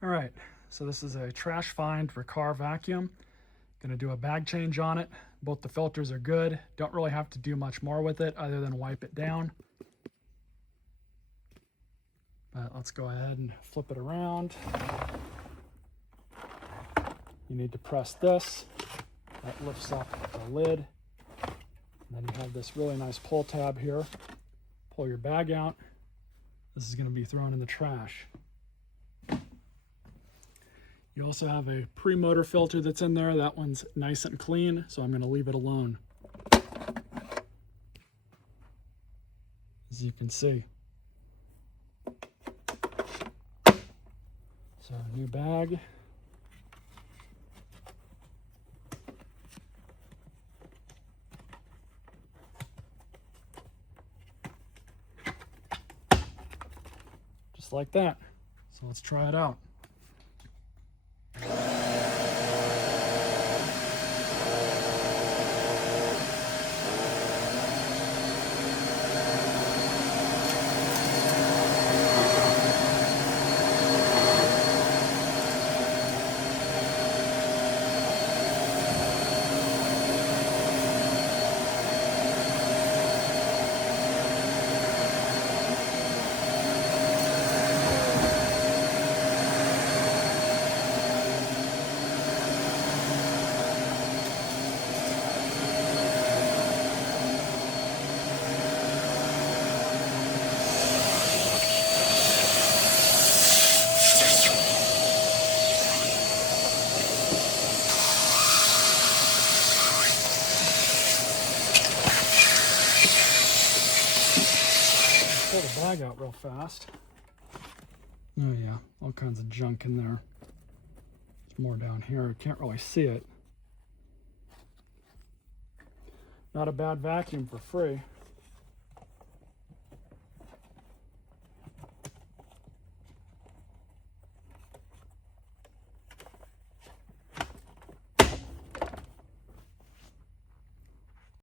All right, so this is a trash find Riccar vacuum. Gonna do a bag change on it. Both the filters are good. Don't really have to do much more with it other than wipe it down. But let's go ahead and flip it around. You need to press this. That lifts up the lid. And then you have this really nice pull tab here. Pull your bag out. This is gonna be thrown in the trash. You also have a pre-motor filter that's in there. That one's nice and clean, so I'm going to leave it alone. As you can see. So, new bag. Just like that. So let's try it out. Pull the bag out real fast. Oh yeah, all kinds of junk in there. There's more down here. I can't really see it. Not a bad vacuum for free.